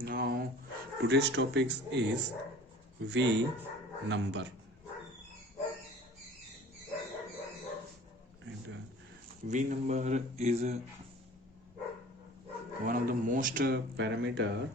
Now, today's topic is V number. V number is one of the most parameter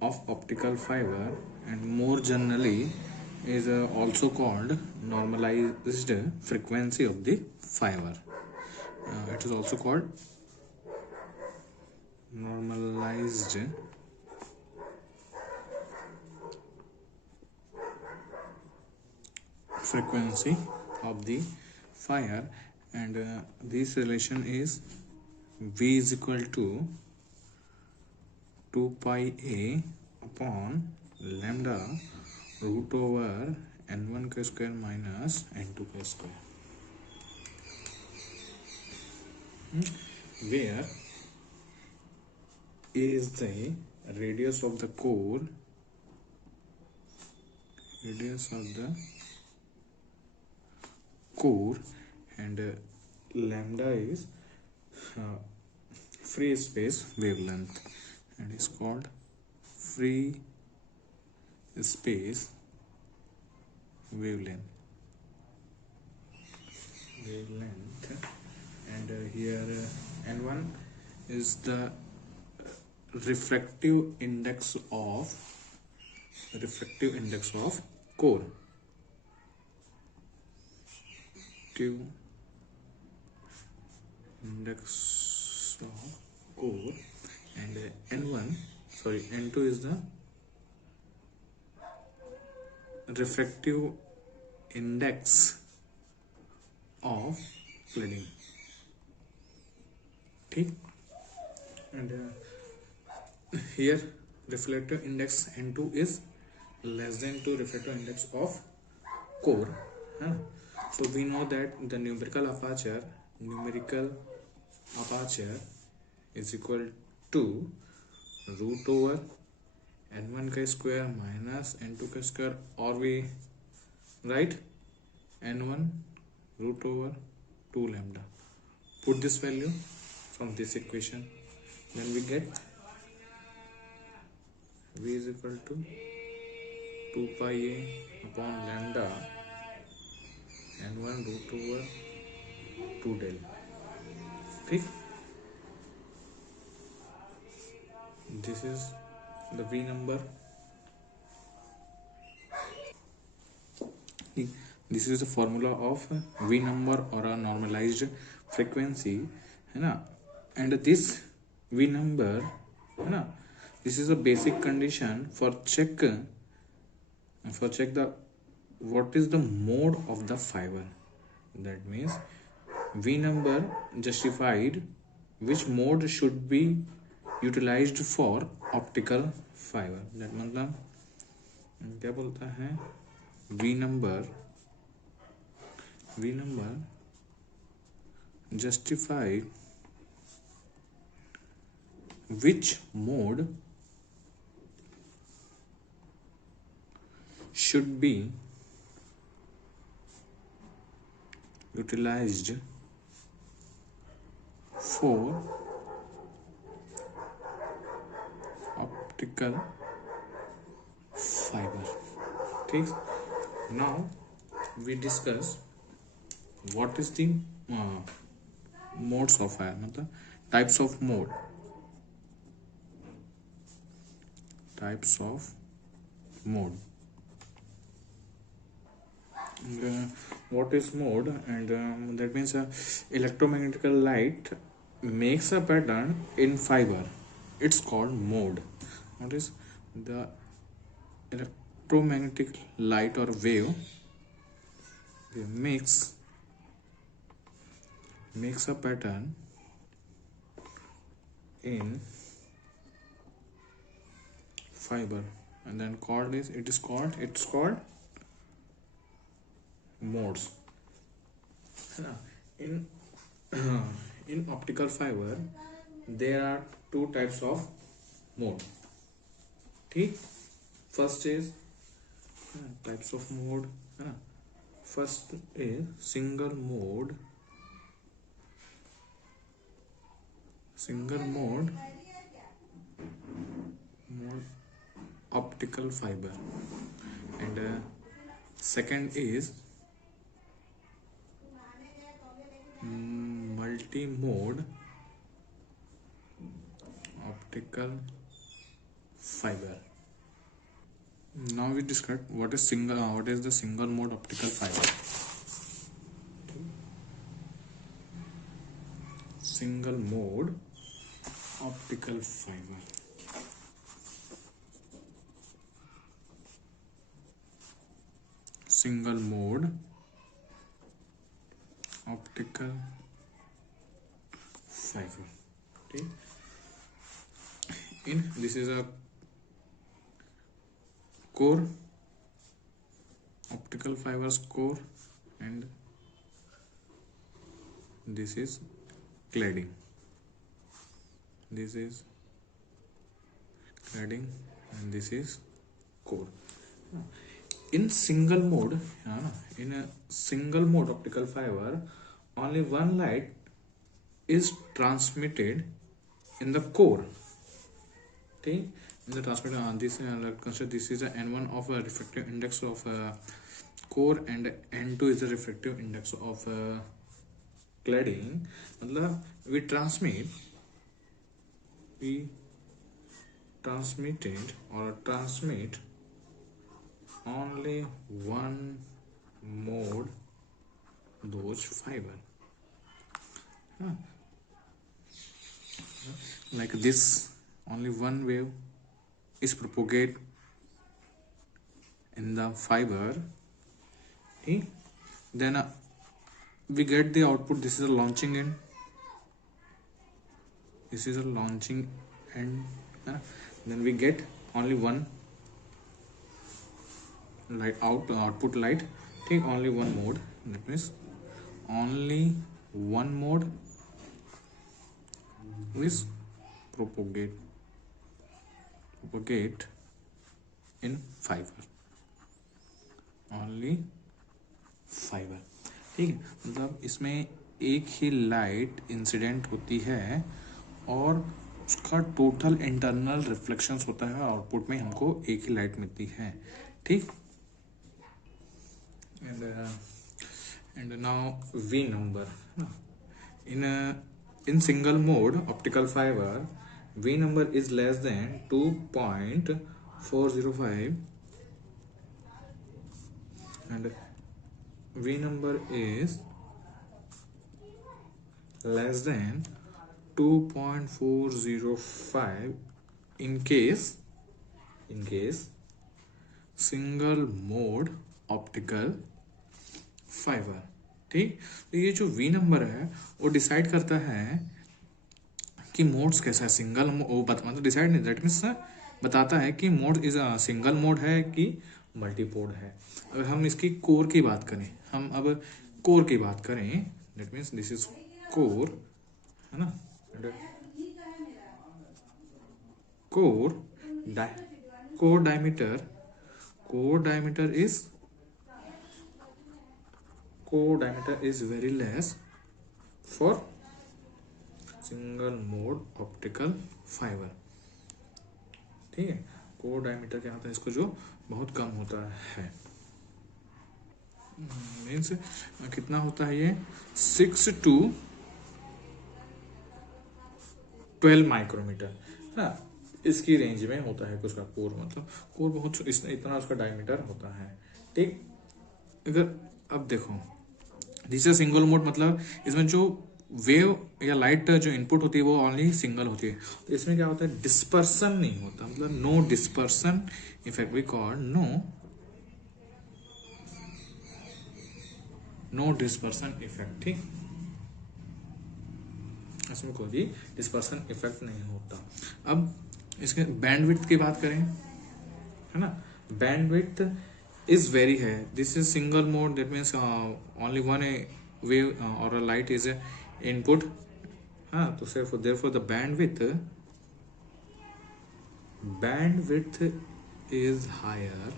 of optical fiber, and more generally is also called normalized frequency of the fiber. It is also called normalized frequency of the fire, and this relation is V is equal to 2 pi a upon lambda root over n1 k square minus n2 k square, where a is the radius of the core, and lambda is free space wavelength, and is called free space wavelength. And here n1 is the refractive index of core. Index of core, and n2 is the refractive index of cladding. ठीक, and here reflective index n2 is less than to refractive index of core. So we know that the numerical aperture is equal to root over n1 k square minus n2 k square, or we write n1 root over 2 lambda. Put this value from this equation, then we get V is equal to 2 pi a upon lambda n1 root over 2 del. ठीक, this is the V number. This is the formula of V number or a normalized frequency, है ना. And this V number, है ना, this is a basic condition for check the what is the mode of the fiber. That means V number justified which mode should be utilized for optical fiber. That मतलब क्या बोलता है, V number justify which mode should be utilized for optical fiber. ठीक, now we discuss what is the modes of fire, मतलब types of mode. What is mode? And that means electromagnetic light makes a pattern in fiber. It's called mode. What is the electromagnetic light or wave? It makes a pattern in fiber, and then it's called modes. In in optical fiber there are two types of mode. ठीक, first is types of mode. First is single mode optical fiber, and second is multi-mode optical fiber. Now we describe what is the single mode optical fiber. Single mode optical fiber. Single mode optical fiber. Okay. This is a core, optical fibers core, and this is cladding. This is cladding and this is core. In single mode, in a single mode optical fiber, only one light is transmitted in the core. Okay, in the transmitter, consider this is a N1 of a refractive index of core and N2 is the refractive index of cladding. मतलब we transmitted or transmit only one mode those fiber. Like this, only one wave is propagate in the fiber. Okay? Then we get the output. This is a launching end. This is a launching end. Then we get only one light output light. Take only one mode. That means only one mode is propagate in fiber. Only fiber. ठीक है, मतलब इसमें एक ही light incident होती है और उसका total internal reflections होता है, आउटपुट में हमको एक ही लाइट मिलती है. ठीक. And now V number in single mode optical fiber, V number is less than 2.405 and V number is less than 2.405 in case single mode optical fiber. ठीक. तो ये जो V नंबर है वो डिसाइड करता है कि मोड्स कैसा है. सिंगल मतलब डिसाइड नहीं, दैट मीन्स बताता है कि मोड इज सिंगल मोड है कि मल्टीपोड है. अगर हम इसकी कोर की बात करें, हम अब कोर की बात करें, that means this is core, है ना. Core diameter is very less for single mode optical fiber. ठीक है. कोर डायमीटर क्या होता है, इसको जो बहुत कम होता है, मीन्स कितना होता है ये 6 to 12 माइक्रोमीटर. इसकी रेंज में होता है उसका कोर. मतलब कोर बहुत इतना उसका डायमीटर होता है. ठीक. अगर अब देखो, दिस इज सिंगल मोड, मतलब इसमें जो वेव या लाइट जो इनपुट होती है वो ओनली सिंगल होती है. तो इसमें क्या होता है, डिस्पर्सन नहीं होता, मतलब no dispersion effect. We call no dispersion effect. ठीक. इसमें कोई डिस्पर्सन इफेक्ट नहीं होता. अब इसके बैंडविड्थ की बात करें, है ना. Bandwidth is very high. This is single mode, that means only one wave or a light is a input. So therefore the bandwidth is higher.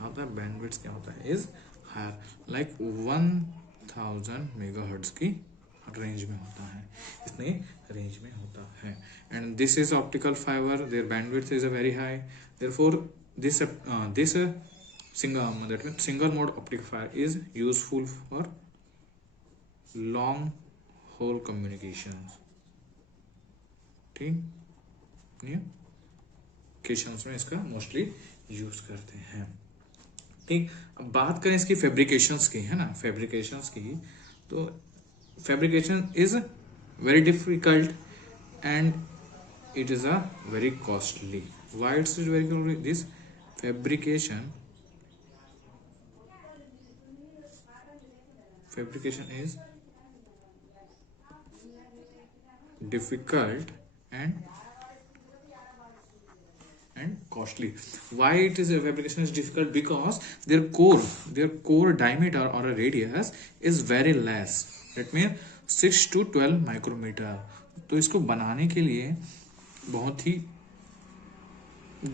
Now the bandwidth क्या होता है, is higher, like 1000 megahertz की range में होता है, इतने range में होता है. And this is optical fibre, their bandwidth is a very high, therefore this single mode optical fiber is useful for long haul communications. ठीक, communications में इसका मोस्टली यूज करते हैं. ठीक, अब बात करें इसकी फैब्रिकेशंस की, है ना, फैब्रिकेशंस की. तो fabrication is very difficult and it is a very costly. Why it is very costly? This fabrication is difficult and costly. Why it is fabrication is difficult? Because their core diameter or a radius is very less. That means 6 to 12 micrometer. तो इसको बनाने के लिए बहुत ही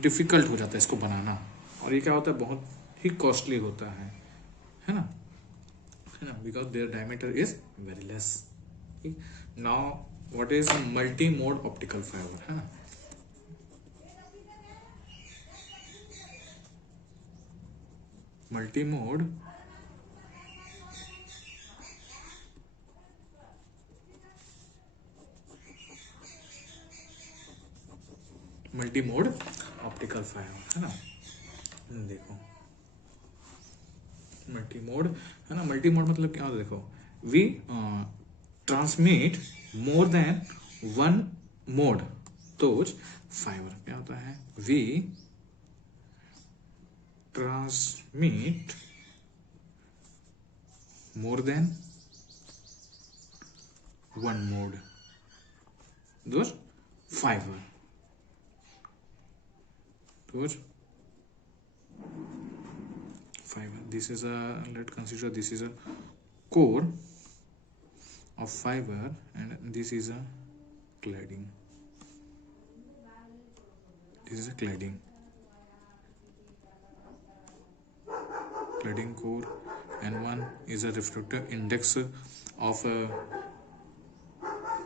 difficult हो जाता है इसको बनाना, और ये क्या होता है, बहुत ही कॉस्टली होता है ना, because their diameter is very less. Now what is multi mode optical fibre, है ना. मल्टी मोड ऑप्टिकल फाइबर, है ना. देखो मल्टी मोड, है ना. मल्टी मोड मतलब क्या होता है, देखो, we transmit more than one mode. तो फाइबर क्या होता है, we transmit more than one mode, those fiber, those fiber. This is a, let's consider this is a core of fiber and this is a cladding. This is a cladding core, and one is a refractive index of a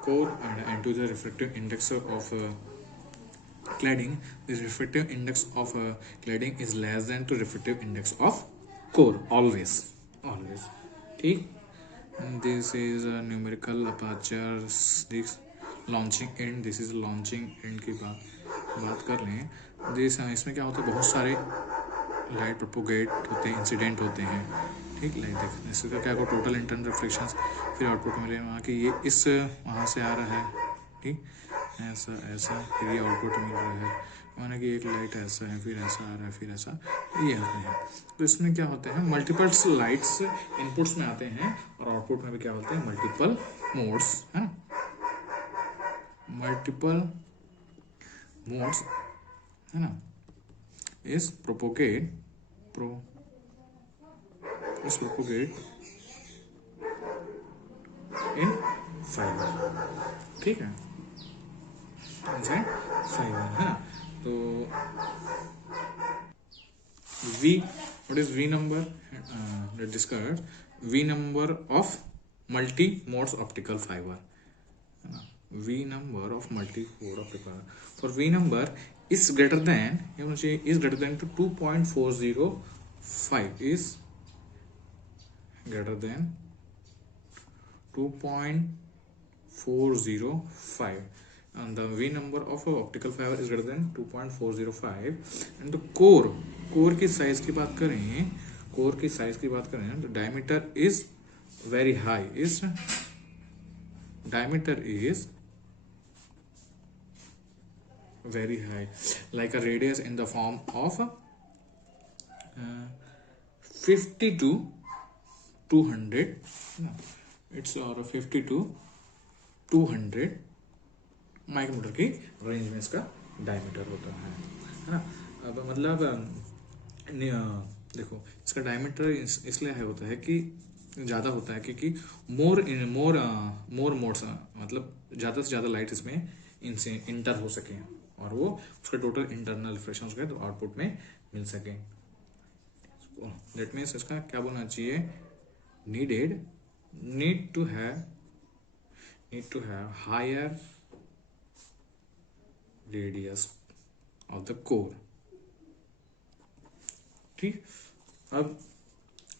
core and to the refractive index of cladding. This refractive index of cladding is less than to refractive index of core, always. ठीक. This is a numerical aperture, this launching end, this is launching end की बात कर लें. this इसमें क्या होता है, बहुत सारे लाइट प्रोपोगेट होते हैं, इंसिडेंट होते हैं. ठीक, लाइट देख इसका क्या होगा, टोटल इंटरनल रिफ्लेक्शंस, फिर आउटपुट में वहाँ कि ये इस वहाँ से आ रहा है. ठीक, ऐसा फिर ये आउटपुट मिल रहा है, माना कि एक लाइट ऐसा है, फिर ऐसा आ रहा है, फिर ऐसा ये आते हैं. तो इसमें क्या होते हैं, मल्टीपल्स लाइट्स इनपुट्स में आते हैं और आउटपुट में भी क्या होते हैं, मल्टीपल मोड्स, है ना. मल्टीपल मोड्स, है ना, is propagate in fiber. ठीक है, फाइबर, है ना. तो V, what is V number? Let's discuss V number of multi modes optical fiber. V number of multi mode optical fiber. For V number is greater than, is greater than to 2.405, is greater than 2.405, and the V number of optical fiber is greater than 2.405. and the core की size की बात करें, तो diameter is very high, diameter is very high, like a radius in the form of 50 to 200, it's or 50 to 200 micrometer की range में इसका diameter होता है ना. अब मतलब देखो, इसका डायमीटर इसलिए है होता है कि ज़्यादा होता है, क्योंकि मोर मोड्स, मतलब ज़्यादा से ज़्यादा लाइट इसमें इनसे इंटर हो सके और वो उसका टोटल इंटरनल रिफ्लेक्शन हो तो आउटपुट में मिल सके. दैट मीन्स इसका क्या बोलना चाहिए, need to have need to have higher radius of the core. ठीक, अब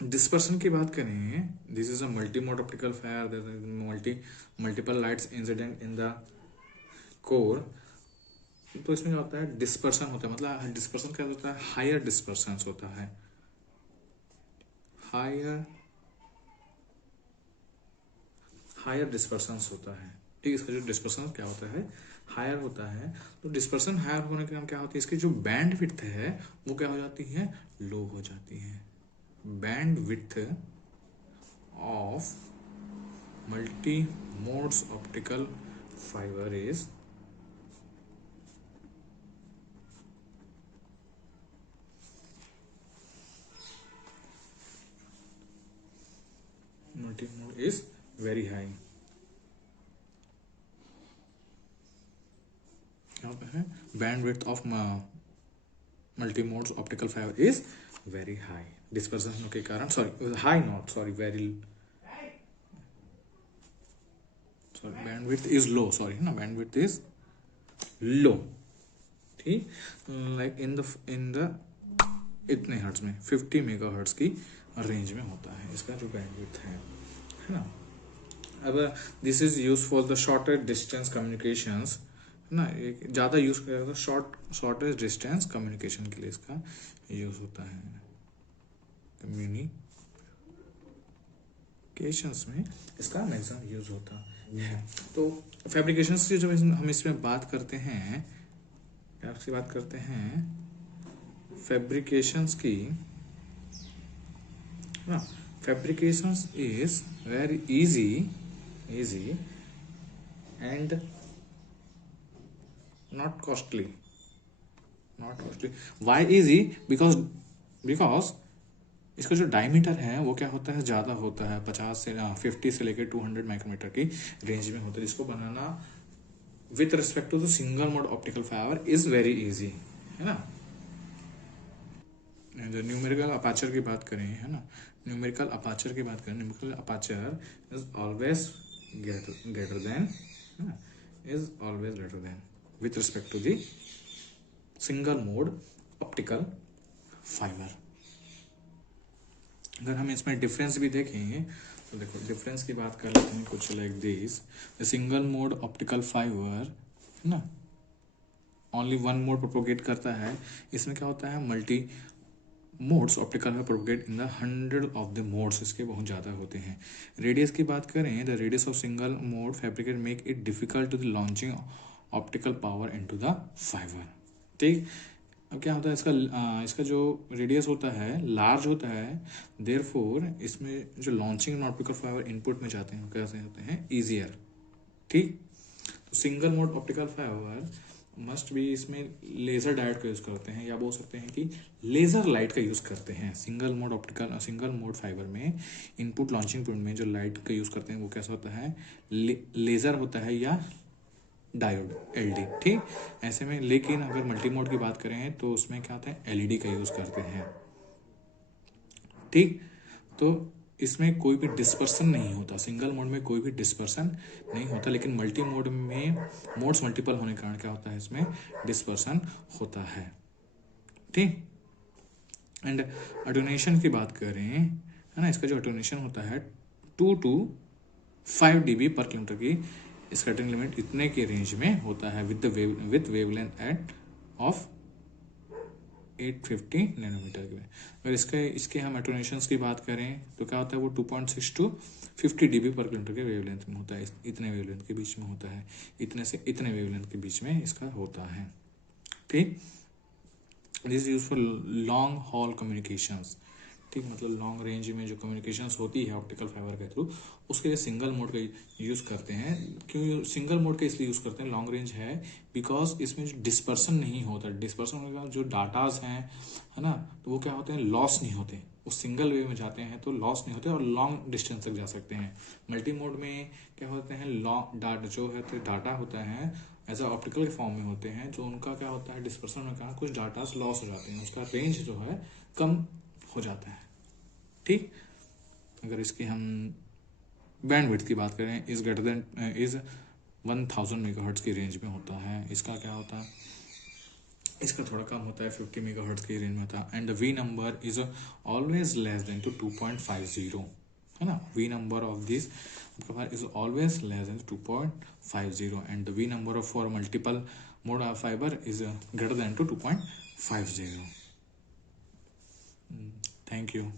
डिस्पर्सन की बात करें, this is a multi mode optical fire, multiple lights incident in the core, तो इसमें क्या होता है, डिस्पर्सन होता है, मतलब डिस्पर्सन क्या होता है, हायर डिस्पर्सन होता है, हायर डिस्पर्सन होता है। ठीक, इसका जो डिस्पर्सन क्या होता है, हायर होता है। तो डिस्पर्सन हायर होने के नाम क्या होती है, इसकी जो बैंड विड्थ है वो क्या हो जाती है, लो हो जाती है। Band width of multi modes optical fibre is multi-mode is very high। क्या होता है, bandwidth of multi modes optical fibre is very high. Dispersion के कारण, sorry high not, sorry very, sorry bandwidth is low, sorry ना, bandwidth is low. ठीक, like in the इतने hertz में 50 megahertz की रेंज में होता है इसका जो बैंडविड्थ है ना। अब this is use for the shorter distance communications ना, एक ज़्यादा यूज करेगा तो शॉर्टेस्ट डिस्टेंस कम्युनिकेशन के लिए इसका यूज होता है। कम्युनिकेशंस में इसका मैक्सिमम यूज होता है। तो फैब्रिकेशंस की जब हम इसमें बात करते हैं, आपसे बात करते हैं फैब्रिकेशंस की ना, fabrications is very easy and not costly। why easy, because इसका जो डायमीटर है वो क्या होता है, ज़्यादा होता है, 50 से लेकर 200 माइक्रोमीटर की रेंज में होता है। इसको बनाना with respect to the single mode optical fibre is very easy, है ना। जो न्यूमेरिकल अपाचर की बात करें, है ना, न्यूमेरिकल अपाचर की बात करें, numerical aperture is always greater than, is always greater than with respect to the single mode optical fibre. अगर हम इसमें डिफरेंस भी देखें तो देखो, डिफरेंस की बात कर लेते हैं कुछ like this, single mode optical fibre है ना, ओनली वन मोड प्रोपोगेट करता है। इसमें क्या होता है, मल्टी मोड्स ऑप्टिकल में propagate in the 100 of the modes, इसके बहुत ज़्यादा होते हैं। रेडियस की बात करें, the radius of single mode fabricate make it difficult to the launching optical power into the fibre. ठीक, अब क्या होता है, इसका जो रेडियस होता है लार्ज होता है, देयरफॉर इसमें जो लॉन्चिंग ऑप्टिकल फाइबर इनपुट में जाते हैं कैसे होते हैं, ईजियर। ठीक, तो single mode optical fibre must भी इसमें लेजर डायोड का यूज़ करते हैं, या बोल सकते हैं कि लेजर लाइट का यूज़ करते हैं। सिंगल मोड फाइबर में इनपुट लॉन्चिंग पॉइंट में जो लाइट का यूज़ करते हैं वो कैसा होता है, लेजर होता है या डायोड, एलडी। ठीक, ऐसे में लेकिन अगर मल्टी मोड की बात करें तो उसमें क्या होता है, एलईडी का यूज़ करते हैं। ठीक, तो इसमें कोई भी डिस्पर्सन नहीं होता, सिंगल मोड में कोई भी डिस्पर्सन नहीं होता, लेकिन मल्टी मोड में मोड्स मल्टीपल होने के कारण क्या होता है, इसमें डिस्पर्सन होता है। ठीक, एंड अटेन्यूएशन की बात करें, है ना, इसका जो अटेन्यूएशन होता है 2 to 5 dB पर किलोमीटर की इसका कटिंग लिमिट इतने के रेंज में होता है with wavelength at of 850 nanometre के। अगर इसके हम एटोनेशंस की बात करें तो क्या होता है, वो 2.6 to 50 dB पर किलोमीटर के वेवलेंथ में होता है, इतने वेवलेंथ के बीच में होता है, इतने से इतने वेवलेंथ के बीच में इसका होता है। ठीक, this is use for long haul communications. ठीक, मतलब लॉन्ग रेंज में जो कम्युनिकेशंस होती है ऑप्टिकल फाइबर के थ्रू, उसके लिए सिंगल मोड का यूज़ करते हैं। क्यों सिंगल मोड का इसलिए यूज़ करते हैं, लॉन्ग रेंज है, बिकॉज इसमें जो डिस्पर्सन नहीं होता, डिस्पर्सन होने के बाद जो डाटाज हैं, है ना, तो वो क्या होते हैं, लॉस नहीं होते, वो सिंगल वे में जाते हैं तो लॉस नहीं होते और लॉन्ग डिस्टेंस तक जा सकते हैं। मल्टी मोड में क्या होते हैं, लॉन्ग डाटा जो है तो डाटा होता है एज अ ऑप्टिकल के फॉर्म में होते हैं, जो उनका क्या होता है, डिस्पर्सन में कारण कुछ डाटाज लॉस हो जाते हैं, उसका रेंज जो है कम हो जाता है। ठीक, अगर इसकी हम बैंडविड्थ की बात करें is greater than is 1000 megahertz की रेंज में होता है। इसका क्या होता है, इसका थोड़ा कम होता है, 50 मेगाहर्ट्ज की रेंज में था। And V number is always less than to 2.50, है ना। V number of this is always less than 2.50 and the V number of for multiple mode of fibre is greater than to 2.50। Thank you.